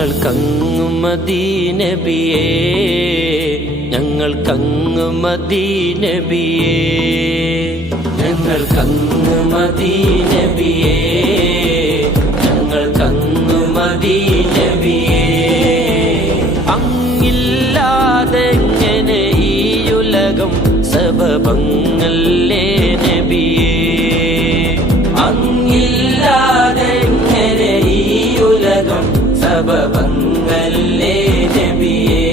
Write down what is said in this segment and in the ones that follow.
ഞങ്ങൾക്കങ്ങു മദീനബിയേ, ഞങ്ങൾക്കങ്ങു മദീനബിയേ, ഞങ്ങൾക്കങ്ങു മദീനബിയേ, ഞങ്ങൾക്കങ്ങു മദീനബിയേ. അങ്ങില്ലാതെങ്ങനെ ഈയുലകം സബബങ്ങല്ലേ നബിയേ, അങ്ങില്ലാതെങ്ങനെ ഈയുലകം സബബങ്ങല്ലേ നബിയേ,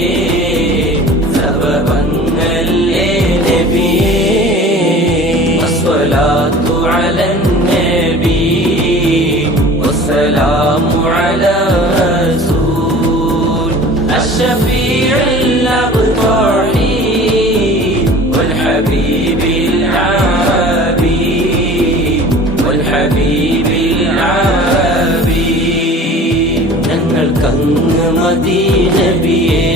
സബബങ്ങല്ലേ നബിയേ. അസ്സലാത്തു അലൻ നബി വസ്സലാമു അലാ റസൂൽ അശ്ശഫീഉൽ അബ്താഹി വൽ ഹബീബിൽ ആബി വൽ ഹബീബിൽ ആബി. ഞങ്ങൾക്കങ്ങു മദീനബിയേ,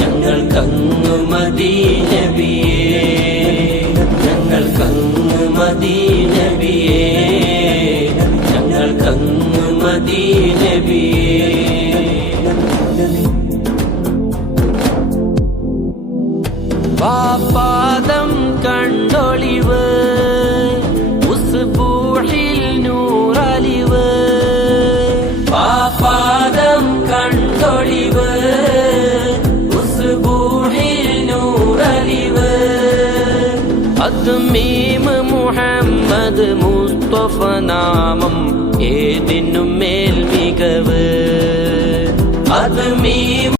ഞങ്ങൾക്കങ്ങു മദീനബിയേ, ഞങ്ങൾക്കങ്ങു മദീനബിയേ, ഞങ്ങൾക്കങ്ങു മദീനബിയേ. പാദം കണ്ടൊളിവ് ഉസ്ബൂഹിൽ നൂറലിവ്, പാദം കണ്ടൊളിവ് ഉസ്ബൂഹിൽ നൂറലിവ്. അദ്മീം മുഹമ്മദ് മുസ്തഫ നാമം ഏതിനും മേൽ മികവ്. അദ്മീം